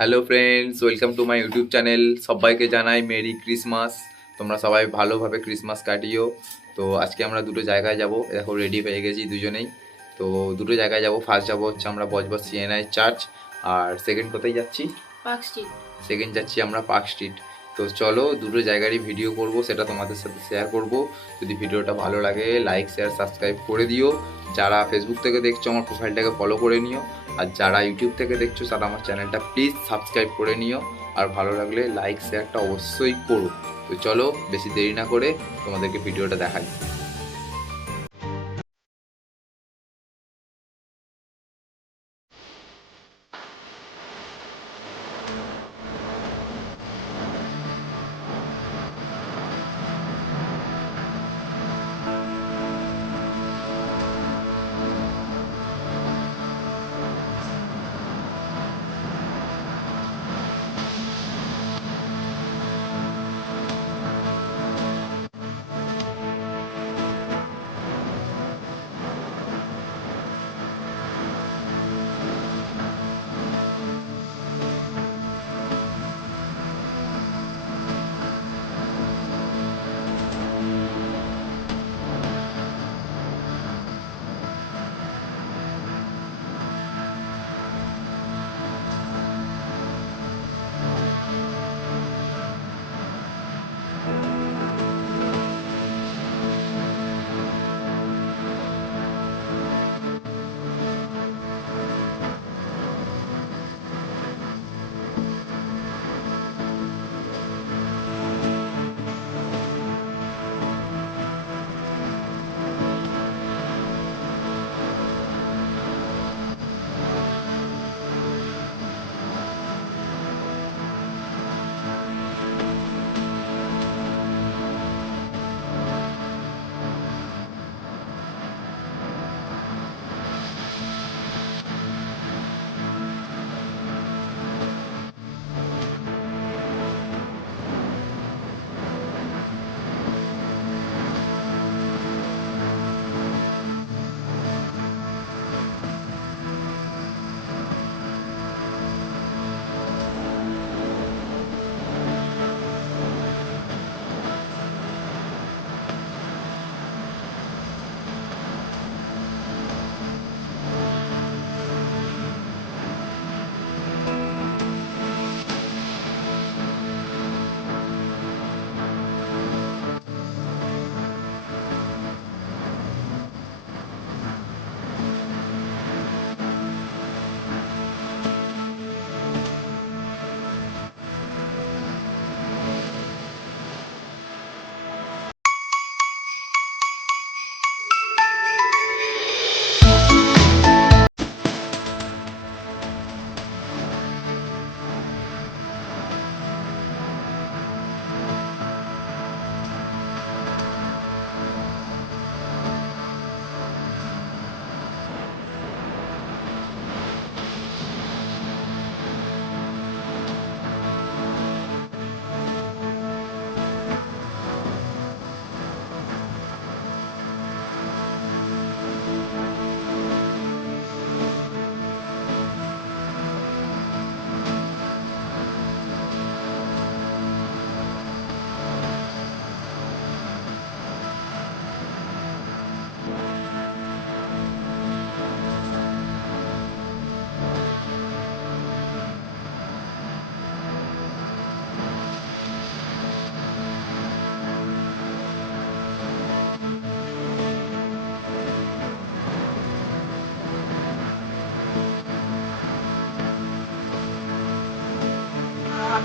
Hello friends, welcome to my YouTube channel. সবাইকে জানাই merry Christmas. তোমরা সবাই ভালোভাবে ক্রিসমাস কাটিও। তো আজকে আমরা দুটো জায়গায় যাব, দেখো রেডি হয়ে গেছি দুজনেই। তো দুটো জায়গায় যাব, ফার্স্ট যাব হচ্ছে আমরা বজবজ সিএনআই চার্চ, আর সেকেন্ড কোথায় যাচ্ছি? Park street. সেকেন্ড যাচ্ছি আমরা পার্ক স্ট্রিট। তো চলো দুটো জায়গারই ভিডিও করব, সেটা তোমাদের সাথে শেয়ার করব। যদি ভিডিওটা ভালো লাগে লাইক শেয়ার সাবস্ক্রাইব করে দিও। যারা ফেসবুক থেকে দেখছো আমার প্রোফাইলটাকে ফলো করে নিও, আর যারা ইউটিউব থেকে দেখছো তারা আমার চ্যানেলটা প্লিজ সাবস্ক্রাইব করে নিও। আর ভালো লাগলে লাইক শেয়ারটা অবশ্যই করো। তো চলো বেশি দেরি না করে তোমাদেরকে ভিডিওটা দেখাই।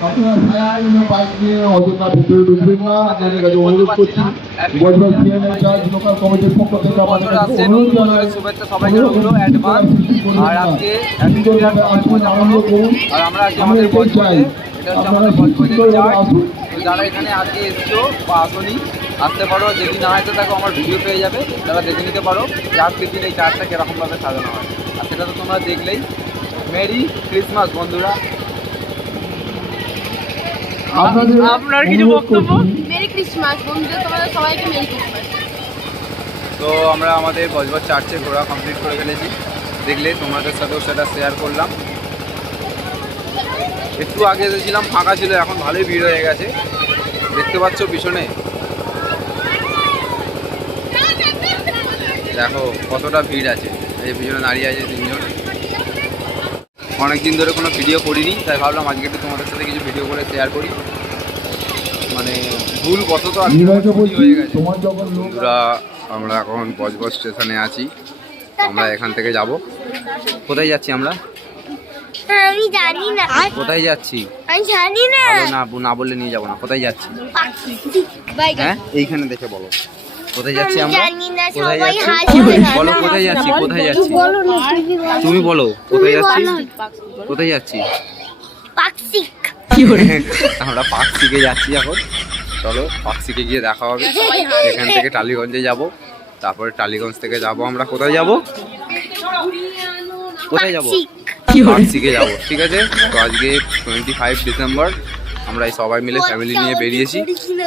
আপনারা ছায়াহীন বাইক নিয়ে অযথা ভিতরে ঢুকবেন না। আপনাদের কাছে অনুরোধ করছি, বজবজ সিএনআই চার্জ লোকাল কমিটির পক্ষ থেকে আপনাদের কাছে অনুরোধ জানাই, শুভেচ্ছা সবাইকে রইল অ্যাডভান্স। আর আজকে আনন্দ করুন। আর আমরা আজকে আমি আমাদের এটাই চাই এটা হচ্ছে আপনারা আমাদের বজবজের সুন্দরভাবে চার্চ। আসুন। তো যারা এখানে আজকে এসছো বা আসনি, আসতে পারো। যদি না আসতে থাকো আমার ভিডিও পেয়ে যাবে, তারা দেখে নিতে পারো যে আজকের দিন এই চার্চটা কীরকমভাবে সাজানো হয়। আর সেটা তো তোমরা দেখলেই। মেরি ক্রিসমাস বন্ধুরা। আপনার কিছু বক্তব্য? মেরি ক্রিসমাস বন্ধুরা, তোমাদের সবাইকে মেরি ক্রিসমাস। তো আমরা আমাদের বজবজ চার্চে ঘোরা কমপ্লিট করে ফেলেছি, দেখলে তোমাদের সাথেও সেটা শেয়ার করলাম। একটু আগে এসেছিলাম ফাঁকা ছিল, এখন ভালোই ভিড় হয়ে গেছে। দেখতে পাচ্ছ পিছনে, দেখো কতটা ভিড় আছে। এই পিছনে দাঁড়িয়ে আছে 3 জন। অনেকদিন ধরে কোনো ভিডিও করিনি, তাই ভাবলাম আজকে একটু তোমাদের সাথে কিছু ভিডিও করে শেয়ার করি। মানে ভুল কত তো আজকে হয়ে গেছে। বন্ধুরা, আমরা এখন বজবজ স্টেশনে আছি। আমরা এখান থেকে যাব। কোথায় যাচ্ছি আমরা? আমি জানি না। কোথায় যাচ্ছি? আমি জানি না। না বললে নিয়ে যাবো না। কোথায় যাচ্ছি? হ্যাঁ, এইখানে দেখে বলো কোথায় যাচ্ছি আমরা। কোথায় যাচ্ছি বলো, কোথায় যাচ্ছি? কোথায় যাচ্ছি তুমি বলো, কোথায় যাচ্ছি? কোথায় যাচ্ছি? আমরা পাকশিকে যাচ্ছি এখন। চলো পাকশিকে গিয়ে দেখা হবে। এখান থেকে টালিগঞ্জে যাব, তারপরে টালিগঞ্জ থেকে যাব আমরা কোথায় যাব? কোথায় যাব? পাকশিকে যাব। ঠিক আছে, তো আজকে 25 ডিসেম্বর আমরা এই সবাই মিলে ফ্যামিলি নিয়ে বেরিয়েছি,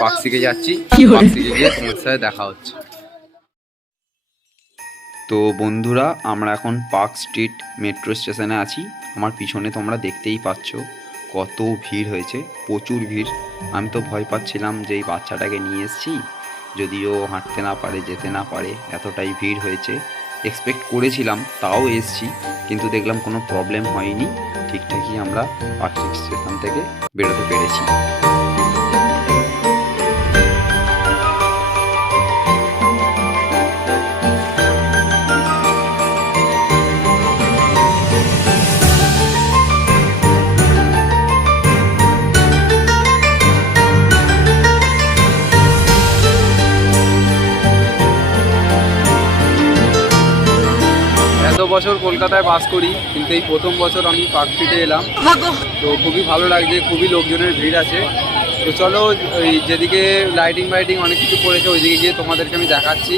পাকশিকে যাচ্ছি। পাকশিকে গিয়ে তোমার সাথে দেখা হচ্ছে। তো বন্ধুরা, আমরা এখন পার্ক স্ট্রিট মেট্রো স্টেশনে আছি। আমার পিছনে তোমরা দেখতেই পাচ্ছ কত ভিড় হয়েছে, প্রচুর ভিড়। আমি তো ভয় পাচ্ছিলাম যে এই বাচ্চাটাকে নিয়ে এসেছি, যদিও হাঁটতে না পারে, যেতে না পারে, এতটাই ভিড় হয়েছে। এক্সপেক্ট করেছিলাম, তাও এসেছি, কিন্তু দেখলাম কোনো প্রবলেম হয়নি। ঠিকঠাকই আমরা পার্ক স্ট্রিট স্টেশন থেকে বেরোতে পেরেছি। এত বছর কলকাতায় বাস করি, কিন্তু এই প্রথম বছর আমি পার্ক স্ট্রিটে এলাম। তো খুবই ভালো লাগছে, খুবই লোকজনের ভিড় আছে। তো চলো, ওই যেদিকে লাইটিং অনেক কিছু করেছে ওইদিকে গিয়ে তোমাদেরকে আমি দেখাচ্ছি।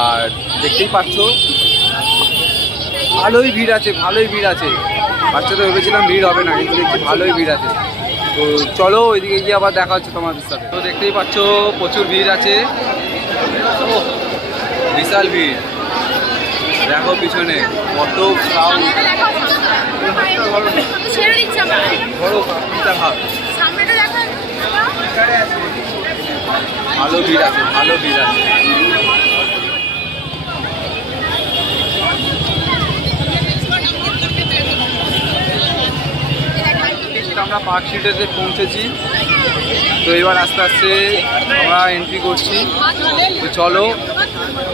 আর দেখতেই পাচ্ছ ভালোই ভিড় আছে, ভালোই ভিড় আছে। বাচ্চাদের ভেবেছিলাম ভিড় হবে না, কিন্তু দেখছি ভালোই ভিড় আছে। তো চলো ওইদিকে গিয়ে আবার দেখা হচ্ছে তোমাদের সাথে। তো দেখতেই পাচ্ছ প্রচুর ভিড় আছে, বিশাল ভিড়। দেখো পিছনে কত ক্রাউড। ভালো ভিড় আছে, ভালো ভিড় আছে। আমরা পার্ক স্ট্রিটে এসে পৌঁছেছি। তো এবার আস্তে আস্তে আমরা এন্ট্রি করছি। তো চলো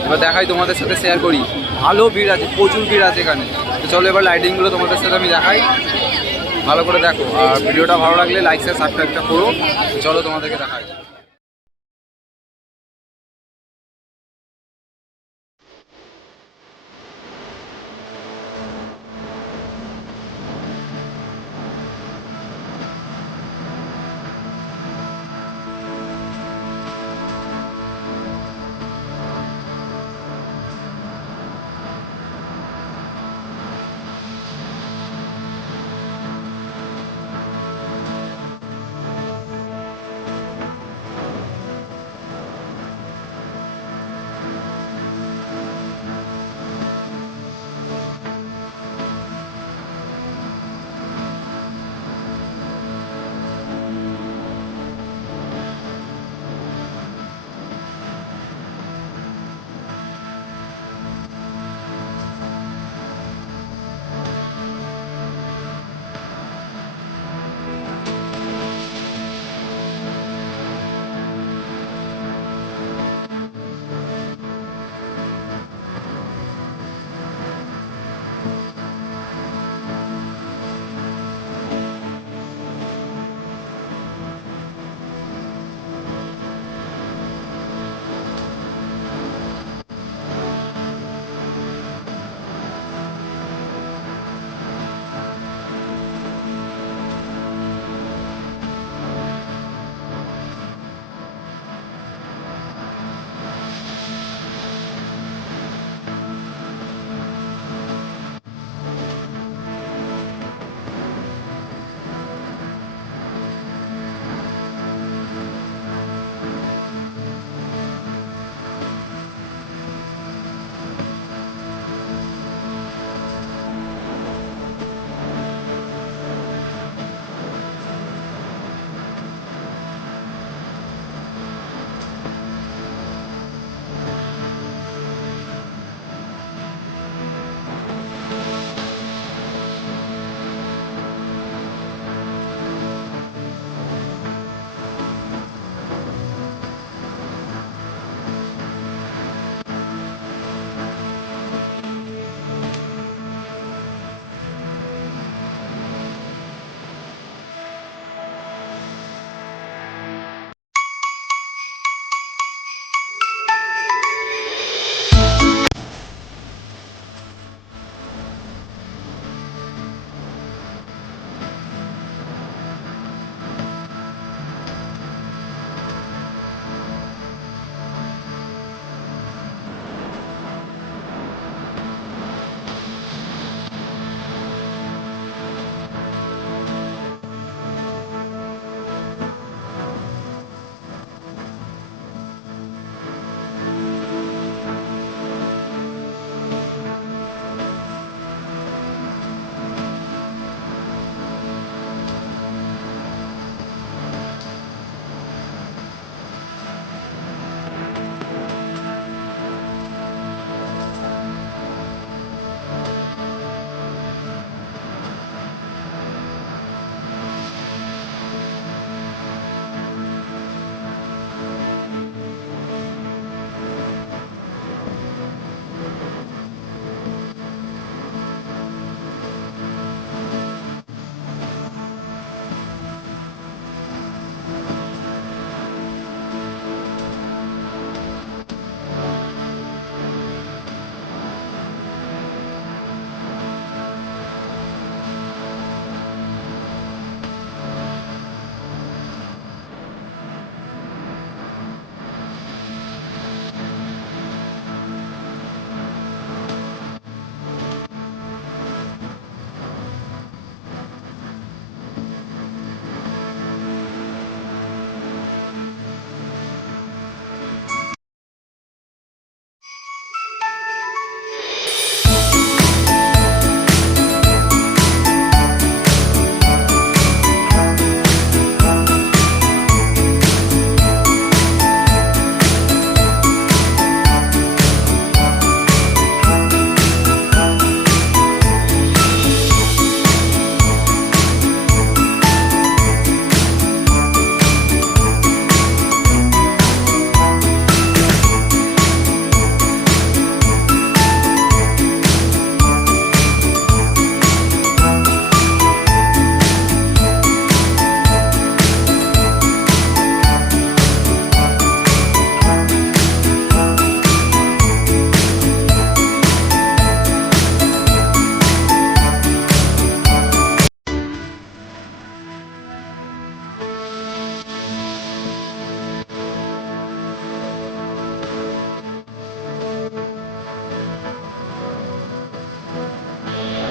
এবার দেখাই, তোমাদের সাথে শেয়ার করি। ভালো ভিড় আছে, প্রচুর ভিড় আছে এখানে। তো চলো এবার লাইটিংগুলো তোমাদের সাথে আমি দেখাই, ভালো করে দেখো। আর ভিডিওটা ভালো লাগলে লাইক শেয়ার সাবস্ক্রাইবটা করো। চলো তোমাদেরকে দেখাই।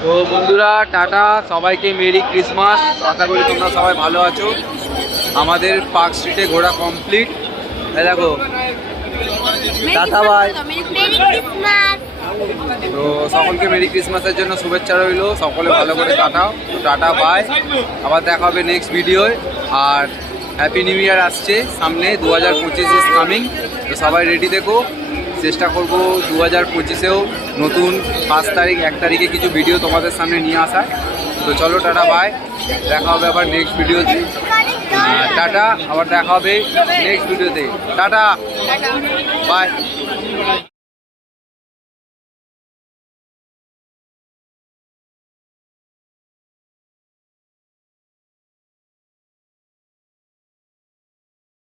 তো বন্ধুরা টাটা, সবাইকে মেরি ক্রিসমাস। আশা করি তোমরা সবাই ভালো আছো। আমাদের পার্ক স্ট্রিটে ঘোরা কমপ্লিট। এই দেখো, টাটা বাই। তো সকলকে মেরি ক্রিসমাসের জন্য শুভেচ্ছা রইল। সকলে ভালো করে কাটাও। তো টাটা বাই, আবার দেখা হবে নেক্সট ভিডিওয়। আর হ্যাপি নিউ ইয়ার আসছে সামনে, 2025 ইজ কামিং। তো সবাই রেডি থেকো। চেষ্টা করব 2025-এও নতুন 5 তারিখ 1 তারিখে কিছু ভিডিও তোমাদের সামনে নিয়ে আসা। তো চলো টাটা বাই, দেখা হবে আবার নেক্সট ভিডিওতে। টাটা, আবার দেখা হবে নেক্সট ভিডিওতে। Tata bye.